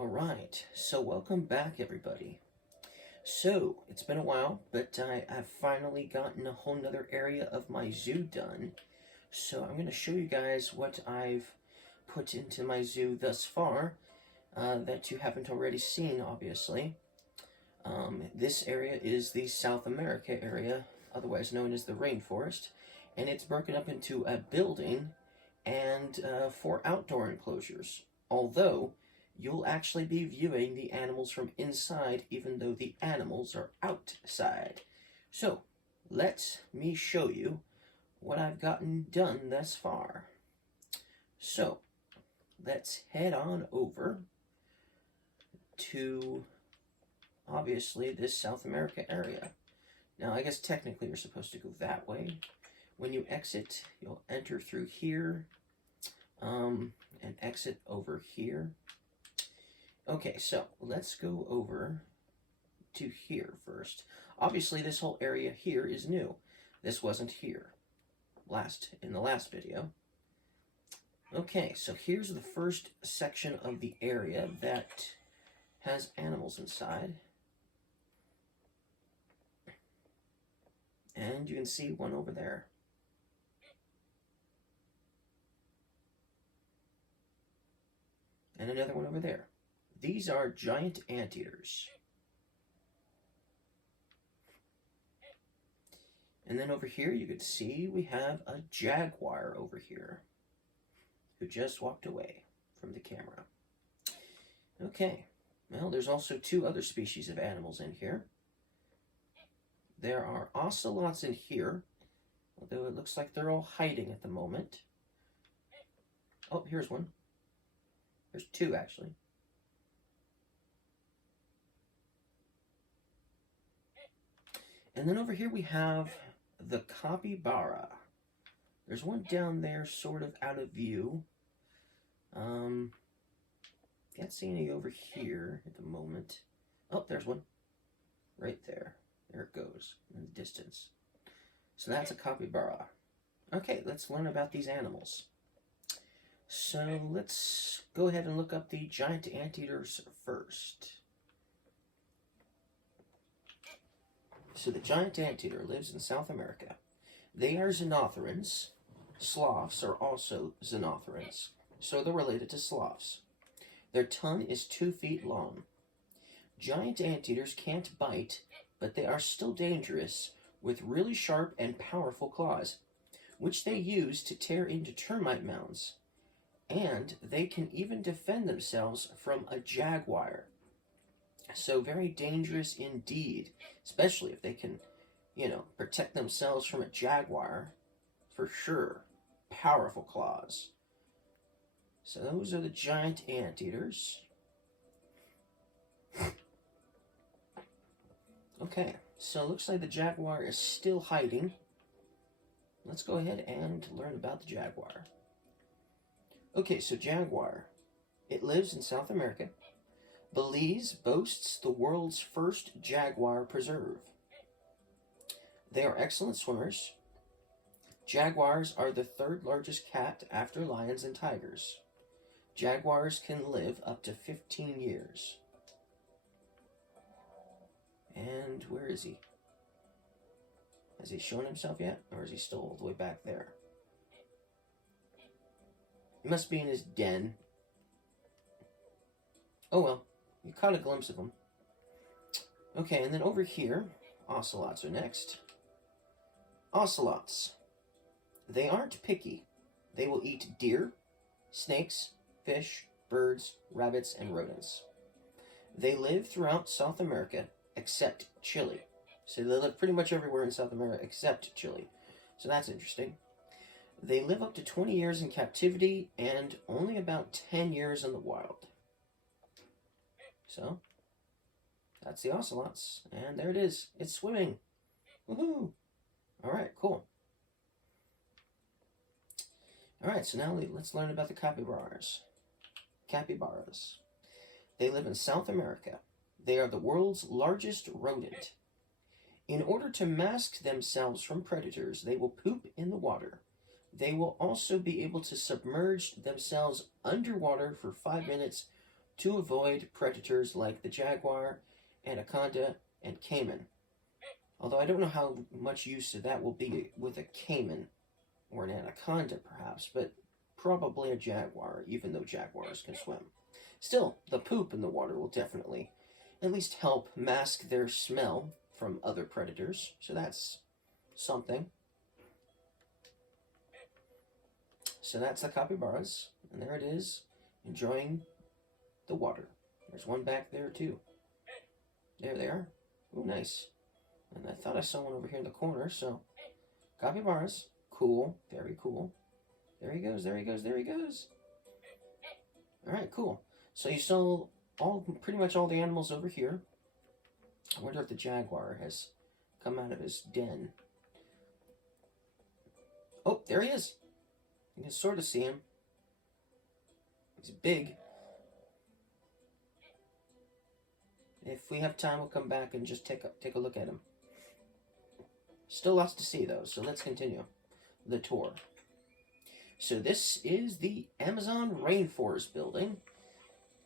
Alright, so welcome back everybody. So, it's been a while, but I've finally gotten a whole nother area of my zoo done. So I'm going to show you guys what I've put into my zoo thus far, that you haven't already seen, obviously. This area is the South America area, otherwise known as the Rainforest, and it's broken up into a building and 4 outdoor enclosures, although you'll actually be viewing the animals from inside even though the animals are outside. So, let me show you what I've gotten done thus far. So, let's head on over to, obviously, this South America area. Now, I guess technically you're supposed to go that way. When you exit, you'll enter through here, and exit over here. Okay, so let's go over to here first. Obviously, this whole area here is new. This wasn't here in the last video. Okay, so here's the first section of the area that has animals inside. And you can see one over there. And another one over there. These are giant anteaters. And then over here you can see we have a jaguar over here who just walked away from the camera. Okay, well, there's also 2 other species of animals in here. There are ocelots in here, although it looks like they're all hiding at the moment. Oh, here's one. There's 2 actually. And then over here we have the capybara. There's one down there sort of out of view. Can't see any over here at the moment. Oh, there's one. Right there. There it goes in the distance. So that's a capybara. Okay, let's learn about these animals. So let's go ahead and look up the giant anteaters first. So the giant anteater lives in South America. They are xenothrans. Sloths are also xenothrans, so they're related to sloths. Their tongue is 2 feet long. Giant anteaters can't bite, but they are still dangerous with really sharp and powerful claws, which they use to tear into termite mounds. And they can even defend themselves from a jaguar. So very dangerous indeed, especially if they can, protect themselves from a jaguar, for sure. Powerful claws. So those are the giant anteaters. Okay, so it looks like the jaguar is still hiding. Let's go ahead and learn about the jaguar. Okay, so jaguar. It lives in South America. Belize boasts the world's first jaguar preserve. They are excellent swimmers. Jaguars are the 3rd largest cat after lions and tigers. Jaguars can live up to 15 years. And where is he? Has he shown himself yet? Or is he still all the way back there? He must be in his den. Oh well. You caught a glimpse of them. Okay, and then over here, ocelots are next. Ocelots. They aren't picky. They will eat deer, snakes, fish, birds, rabbits, and rodents. They live throughout South America, except Chile. So they live pretty much everywhere in South America except Chile. So that's interesting. They live up to 20 years in captivity and only about 10 years in the wild. So, that's the ocelots. And there it is. It's swimming. Woohoo! Alright, cool. Alright, so now let's learn about the capybaras. Capybaras. They live in South America. They are the world's largest rodent. In order to mask themselves from predators, they will poop in the water. They will also be able to submerge themselves underwater for 5 minutes to avoid predators like the jaguar, anaconda, and caiman. Although I don't know how much use that will be with a caiman or an anaconda, perhaps, but probably a jaguar, even though jaguars can swim. Still, the poop in the water will definitely at least help mask their smell from other predators, so that's something. So that's the capybaras, and there it is, enjoying the water. There's one back there, too. There they are. Oh, nice. And I thought I saw one over here in the corner, so capybaras. Cool. Very cool. There he goes, there he goes, there he goes. Alright, cool. So you saw pretty much all the animals over here. I wonder if the jaguar has come out of his den. Oh, there he is. You can sort of see him. He's big. If we have time, we'll come back and just take a look at him. Still lots to see, though, so let's continue the tour. So this is the Amazon Rainforest building.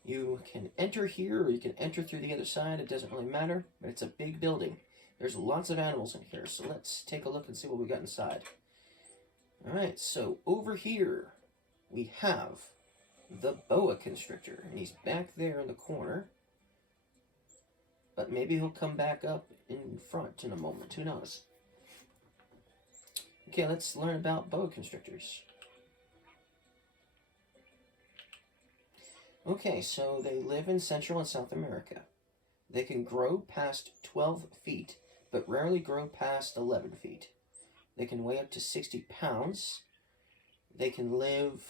You can enter here, or you can enter through the other side. It doesn't really matter, but it's a big building. There's lots of animals in here, so let's take a look and see what we got inside. Alright, so over here we have the boa constrictor, and he's back there in the corner. But maybe he'll come back up in front in a moment. Who knows? Okay, let's learn about boa constrictors. Okay, so they live in Central and South America. They can grow past 12 feet, but rarely grow past 11 feet. They can weigh up to 60 pounds. They can live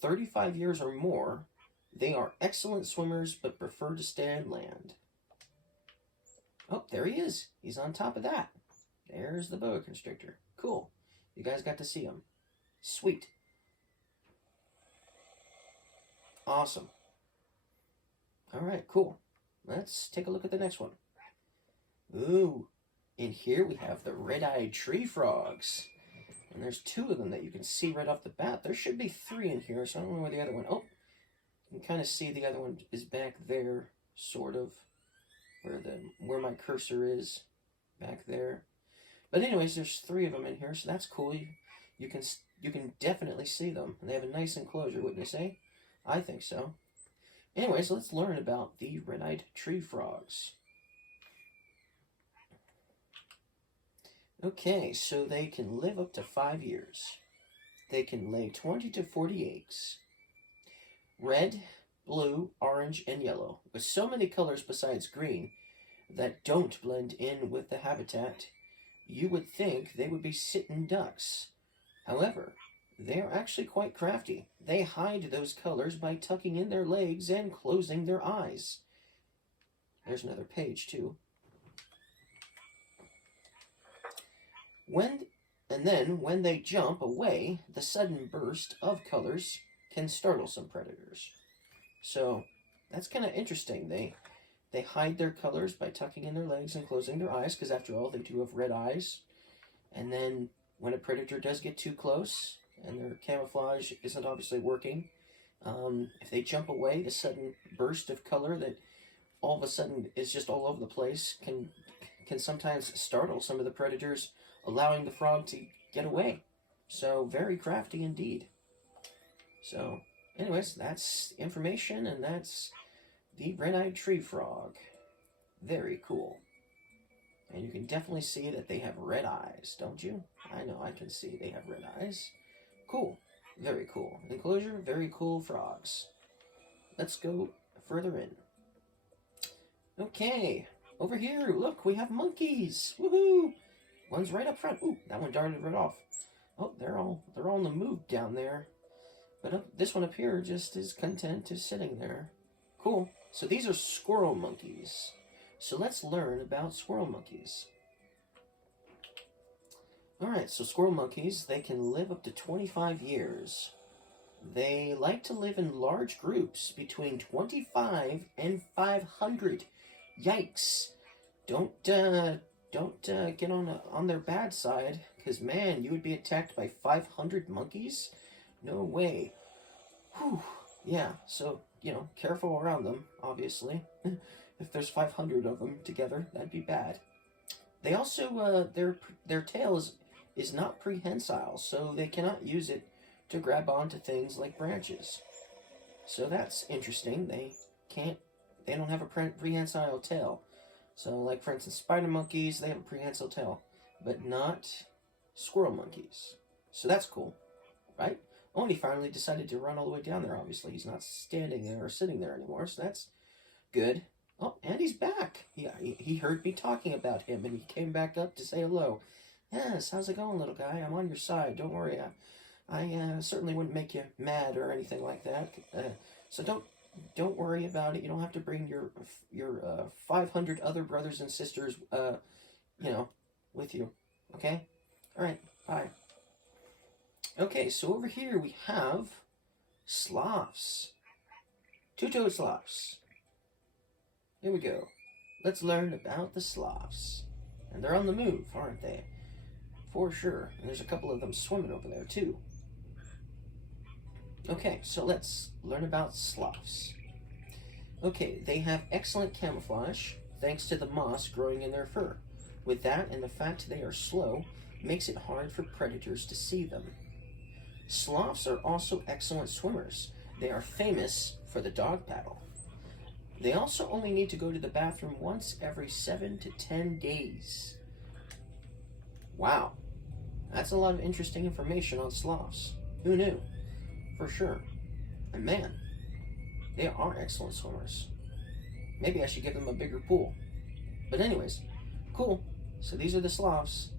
35 years or more. They are excellent swimmers, but prefer to stay on land. Oh, there he is. He's on top of that. There's the boa constrictor. Cool. You guys got to see him. Sweet. Awesome. Alright, cool. Let's take a look at the next one. Ooh. In here we have the red-eyed tree frogs. And there's two of them that you can see right off the bat. There should be three in here, so I don't know where the other one... Oh, you can kind of see the other one is back there, sort of. Where my cursor is, back there. But anyways, there's three of them in here, so that's cool. You can definitely see them. And they have a nice enclosure, wouldn't you say? I think so. Anyways, let's learn about the red-eyed tree frogs. Okay, so they can live up to 5 years. They can lay 20 to 40 eggs. Red, blue, orange, and yellow, with so many colors besides green that don't blend in with the habitat, you would think they would be sitting ducks. However, they are actually quite crafty. They hide those colors by tucking in their legs and closing their eyes. There's another page, too. When they jump away, the sudden burst of colors can startle some predators. So, that's kind of interesting. They hide their colors by tucking in their legs and closing their eyes, because after all, they do have red eyes. And then, when a predator does get too close, and their camouflage isn't obviously working, if they jump away, the sudden burst of color that all of a sudden is just all over the place can sometimes startle some of the predators, allowing the frog to get away. So, very crafty indeed. So, anyways, that's information, and that's the red-eyed tree frog. Very cool. And you can definitely see that they have red eyes, don't you? I know I can see they have red eyes. Cool. Very cool. Enclosure, very cool frogs. Let's go further in. Okay. Over here, look, we have monkeys. Woohoo! One's right up front. Ooh, that one darted right off. Oh, they're all on the move down there. But this one up here just is content to sitting there. Cool. So these are squirrel monkeys. So let's learn about squirrel monkeys. Alright, so squirrel monkeys, they can live up to 25 years. They like to live in large groups between 25 and 500. Yikes. Don't get on their bad side, because man, you would be attacked by 500 monkeys? No way. Whew. Yeah, so you know, careful around them, obviously. If there's 500 of them together, that'd be bad. They also, their tail is not prehensile, so they cannot use it to grab onto things like branches. So that's interesting. They don't have a prehensile tail. So, like for instance, spider monkeys, they have a prehensile tail, but not squirrel monkeys. So that's cool, right? Oh, and he finally decided to run all the way down there. Obviously, he's not standing there or sitting there anymore, so that's good. Oh, and he's back. Yeah, he heard me talking about him, and he came back up to say hello. Yes, how's it going, little guy? I'm on your side. Don't worry. I certainly wouldn't make you mad or anything like that. So don't worry about it. You don't have to bring your 500 other brothers and sisters, you know, with you. Okay? All right. Bye. Okay, so over here we have sloths. Two-toed sloths. Here we go. Let's learn about the sloths. And they're on the move, aren't they? For sure. And there's a couple of them swimming over there, too. Okay, so let's learn about sloths. Okay, they have excellent camouflage, thanks to the moss growing in their fur. With that, and the fact they are slow, makes it hard for predators to see them. Sloths are also excellent swimmers. They are famous for the dog paddle. They also only need to go to the bathroom once every 7 to 10 days. Wow, that's a lot of interesting information on sloths. Who knew? For sure. And man, they are excellent swimmers. Maybe I should give them a bigger pool. But anyways, cool. So these are the sloths.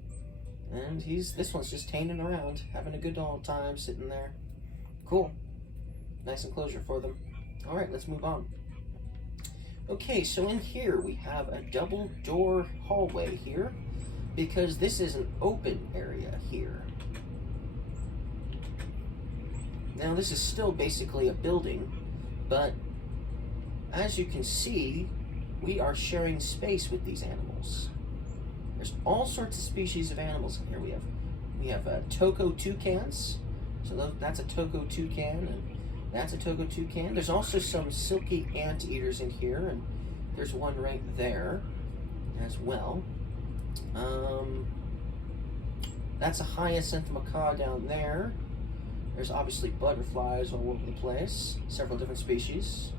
And this one's just hanging around, having a good old time sitting there. Cool. Nice enclosure for them. Alright, let's move on. Okay, so in here we have a double door hallway here, because this is an open area here. Now this is still basically a building, but as you can see, we are sharing space with these animals. There's all sorts of species of animals in here. We have Toco toucans, so that's a Toco toucan, and that's a Toco toucan. There's also some silky anteaters in here, and there's one right there as well. That's a hyacinth macaw down there. There's obviously butterflies all over the place, several different species.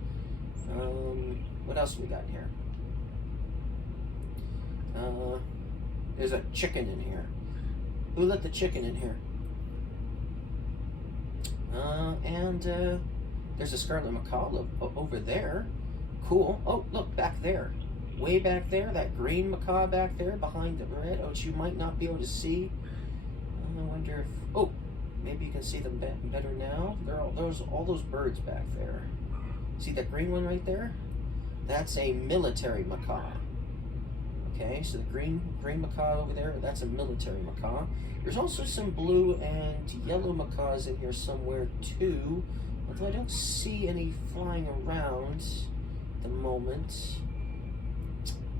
What else have we got in here? There's a chicken in here. Who let the chicken in here? There's a scarlet macaw over there. Cool. Oh, look, back there. Way back there, that green macaw back there behind the red, which you might not be able to see. I wonder if... Oh, maybe you can see them better now. There are all those birds back there. See that green one right there? That's a military macaw. Okay, so the green macaw over there, that's a military macaw. There's also some blue and yellow macaws in here somewhere too, although I don't see any flying around at the moment.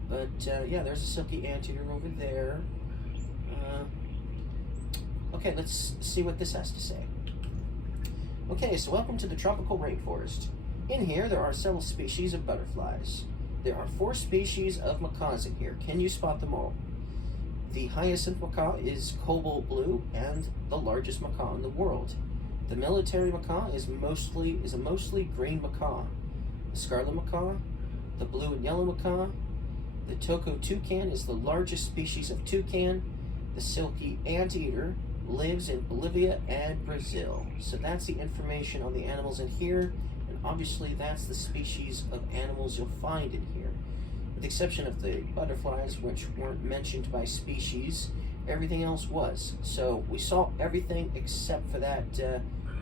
But yeah, there's a silky anteater over there. Okay, let's see what this has to say. Okay, so welcome to the tropical rainforest. In here, there are several species of butterflies. There are 4 species of macaws in here. Can you spot them all? The hyacinth macaw is cobalt blue and the largest macaw in the world. The military macaw is a mostly green macaw. The scarlet macaw, the blue and yellow macaw, the Toco toucan is the largest species of toucan. The silky anteater lives in Bolivia and Brazil. So that's the information on the animals in here. Obviously, that's the species of animals you'll find in here. With the exception of the butterflies, which weren't mentioned by species, everything else was. So we saw everything except for that.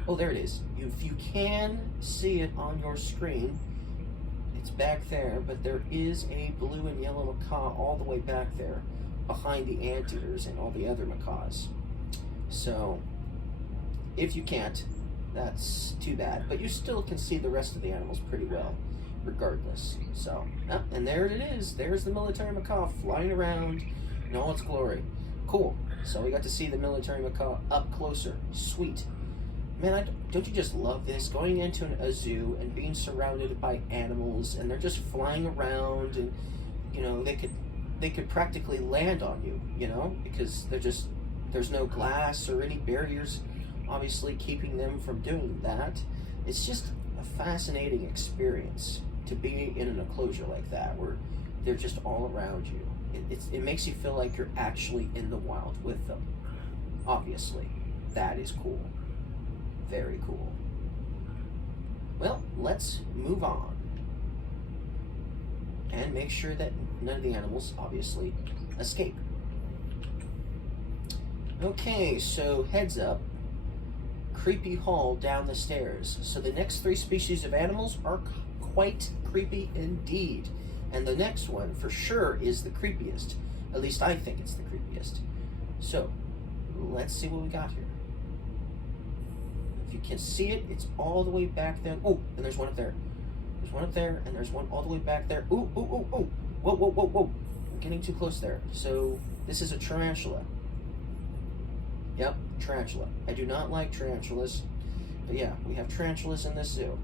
Oh, there it is. If you can see it on your screen, it's back there, but there is a blue and yellow macaw all the way back there behind the anteaters and all the other macaws. So, if you can't, that's too bad, but you still can see the rest of the animals pretty well, regardless. So, and there it is. There's the military macaw flying around in all its glory. Cool. So we got to see the military macaw up closer. Sweet. Man, don't you just love this? Going into a zoo and being surrounded by animals, and they're just flying around, and you know they could practically land on you, you know, because there's no glass or any barriers, obviously keeping them from doing that. It's just a fascinating experience to be in an enclosure like that, where they're just all around you. It makes you feel like you're actually in the wild with them. Obviously, that is cool. Very cool. Well, let's move on and make sure that none of the animals obviously escape. Okay, so heads up. Creepy hall down the stairs. So the next 3 species of animals are quite creepy indeed. And the next one for sure is the creepiest. At least I think it's the creepiest. So let's see what we got here. If you can see it, it's all the way back there. Oh, and there's one up there. There's one up there, and there's one all the way back there. Ooh, ooh, ooh, ooh. Whoa, whoa, whoa, whoa. I'm getting too close there. So this is a tarantula. Yep, tarantula. I do not like tarantulas. But yeah, we have tarantulas in this zoo.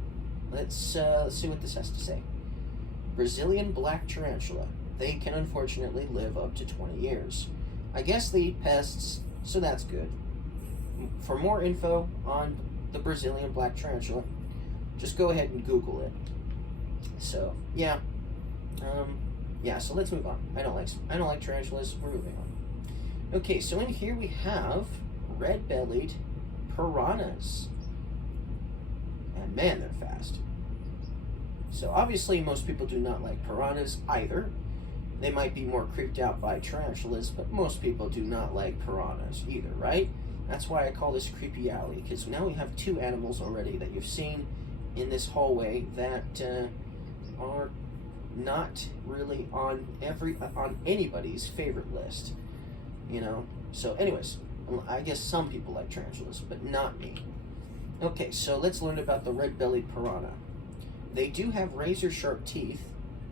Let's see what this has to say. Brazilian black tarantula. They can unfortunately live up to 20 years. I guess they eat pests, so that's good. For more info on the Brazilian black tarantula, just go ahead and Google it. So, yeah. Yeah, so let's move on. I don't like tarantulas. We're moving on. Okay, so in here we have red-bellied piranhas. And man, they're fast. So obviously most people do not like piranhas either. They might be more creeped out by tarantulas, but most people do not like piranhas either, right? That's why I call this Creepy Alley, because now we have 2 animals already that you've seen in this hallway that are not really on anybody's favorite list, you know. So anyways, I guess some people like tarantulas, but not me. Okay, so let's learn about the red-bellied piranha. They do have razor-sharp teeth.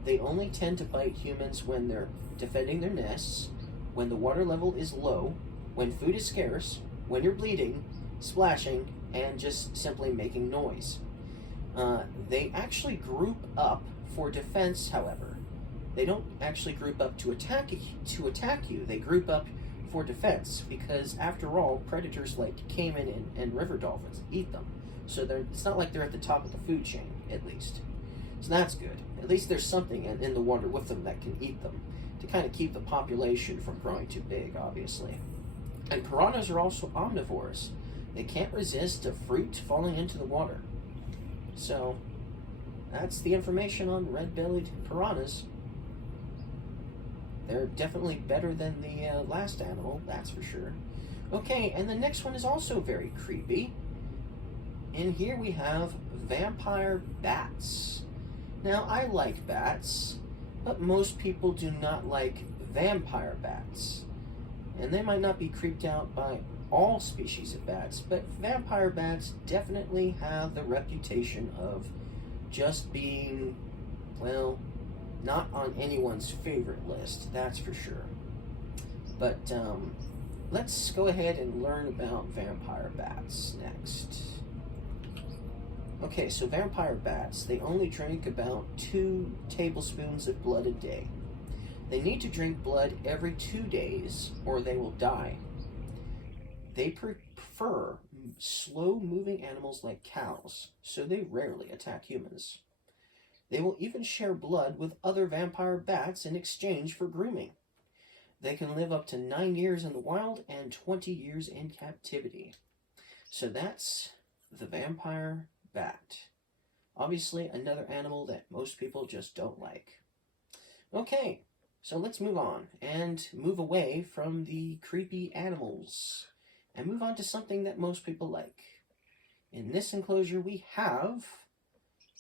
They only tend to bite humans when they're defending their nests, when the water level is low, when food is scarce, when you're bleeding, splashing, and just simply making noise. They actually group up for defense, however. They don't actually group up to attack you. They group up for defense, because after all, predators like caiman and river dolphins eat them. So it's not like they're at the top of the food chain, at least. So that's good. At least there's something in the water with them that can eat them, to kind of keep the population from growing too big, obviously. And piranhas are also omnivores. They can't resist a fruit falling into the water. So that's the information on red-bellied piranhas. They're definitely better than the last animal, that's for sure. Okay, and the next one is also very creepy. In here we have vampire bats. Now, I like bats, but most people do not like vampire bats. And they might not be creeped out by all species of bats, but vampire bats definitely have the reputation of just being, well, not on anyone's favorite list, that's for sure. But let's go ahead and learn about vampire bats next. Okay, so vampire bats, they only drink about 2 tablespoons of blood a day. They need to drink blood every 2 days or they will die. They prefer slow-moving animals like cows, so they rarely attack humans. They will even share blood with other vampire bats in exchange for grooming. They can live up to 9 years in the wild and 20 years in captivity. So that's the vampire bat. Obviously, another animal that most people just don't like. Okay, so let's move on and move away from the creepy animals and move on to something that most people like. In this enclosure, we have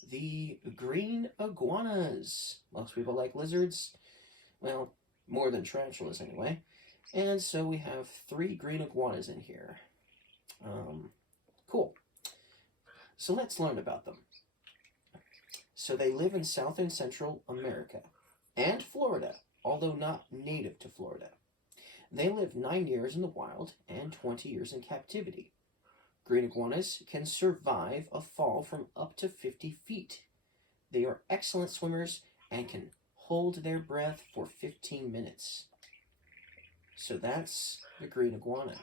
the green iguanas. Most people like lizards. Well, more than tarantulas anyway. And so we have 3 green iguanas in here. Cool. So let's learn about them. So they live in South and Central America and Florida, although not native to Florida. They live 9 years in the wild and 20 years in captivity. green iguanas can survive a fall from up to 50 feet. They are excellent swimmers and can hold their breath for 15 minutes. So that's the green iguana.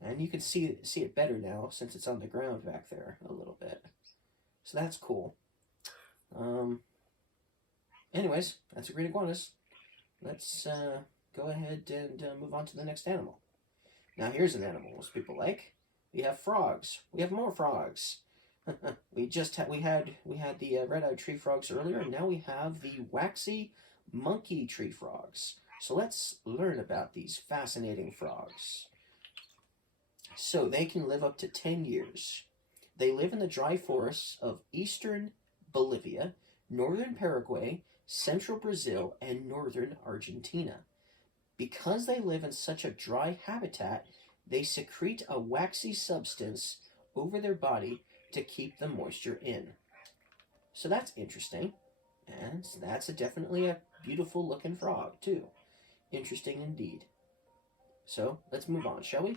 And you can see it better now since it's on the ground back there a little bit. So that's cool. Anyways, that's the green iguanas. Let's go ahead and move on to the next animal. Now here's an animal most people like. We have frogs. We have more frogs. we had the red-eyed tree frogs earlier, and now we have the waxy monkey tree frogs. So let's learn about these fascinating frogs. So they can live up to 10 years. They live in the dry forests of eastern Bolivia, northern Paraguay, central Brazil, and northern Argentina. Because they live in such a dry habitat, they secrete a waxy substance over their body to keep the moisture in. So that's interesting. And that's definitely a beautiful looking frog, too. Interesting indeed. So let's move on, shall we?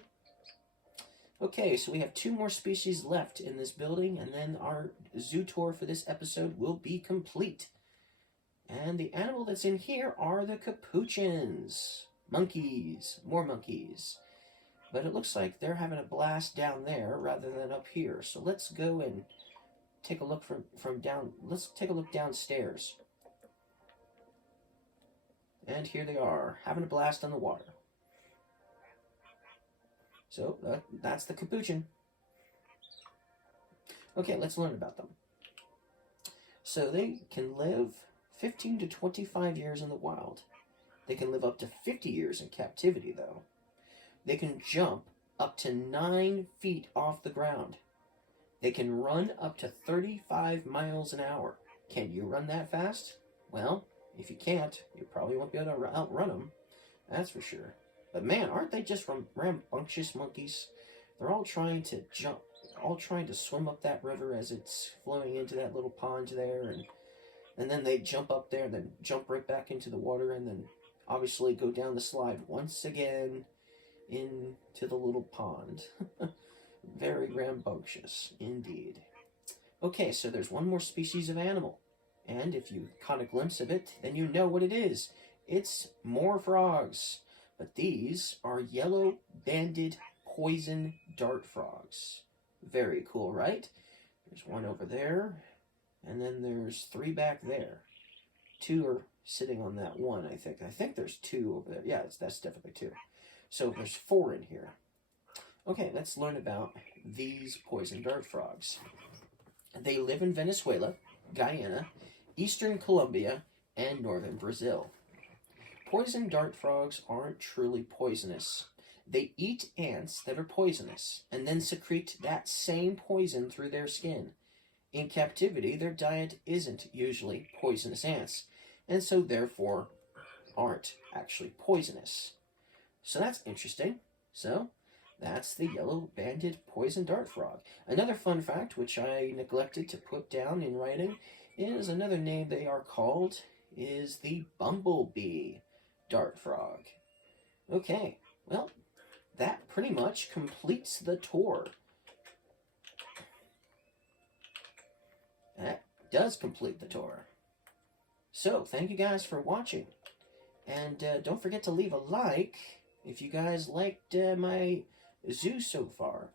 Okay, so we have 2 more species left in this building, and then our zoo tour for this episode will be complete. And the animal that's in here are the capuchins. Monkeys. More monkeys. But it looks like they're having a blast down there rather than up here. So let's go and take a look from down. Let's take a look downstairs. And here they are, having a blast on the water. So that's the capuchin. Okay, let's learn about them. So they can live 15 to 25 years in the wild. They can live up to 50 years in captivity, though. They can jump up to 9 feet off the ground. They can run up to 35 miles an hour. Can you run that fast? Well, if you can't, you probably won't be able to outrun them. That's for sure. But man, aren't they just rambunctious monkeys? They're all trying to jump, all trying to swim up that river as it's flowing into that little pond there, and then they jump up there and then jump right back into the water and then obviously go down the slide once again into the little pond. Very rambunctious indeed. Okay, so there's one more species of animal, and if you caught a glimpse of it, then you know what it is. It's more frogs. But these are yellow-banded poison dart frogs. Very cool, right? There's one over there, and then there's 3 back there. 2 are sitting on that one, I think. I think there's 2 over there. Yeah, that's definitely 2. So there's 4 in here. Okay, let's learn about these poison dart frogs. They live in Venezuela, Guyana, eastern Colombia, and northern Brazil. Poison dart frogs aren't truly poisonous. They eat ants that are poisonous, and then secrete that same poison through their skin. In captivity, their diet isn't usually poisonous ants, and so therefore aren't actually poisonous. So that's interesting. So that's the yellow-banded poison dart frog. Another fun fact, which I neglected to put down in writing, is another name they are called is the bumblebee dart frog. Okay, well, that pretty much completes the tour. That does complete the tour. So, thank you guys for watching. And don't forget to leave a like if you guys liked my zoo so far.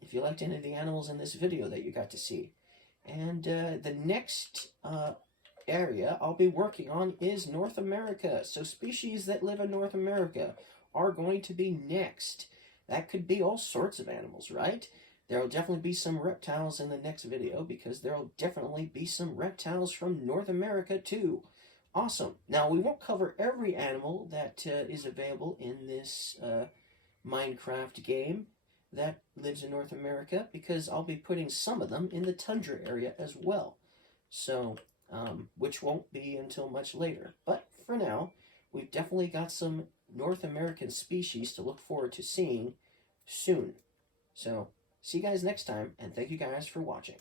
If you liked any of the animals in this video that you got to see. And the next area I'll be working on is North America. So species that live in North America are going to be next. That could be all sorts of animals, right? There will definitely be some reptiles in the next video because there will definitely be some reptiles from North America too. Awesome. Now, we won't cover every animal that is available in this Minecraft game that lives in North America because I'll be putting some of them in the tundra area as well. So, which won't be until much later. But for now, we've definitely got some North American species to look forward to seeing soon. So, see you guys next time, and thank you guys for watching.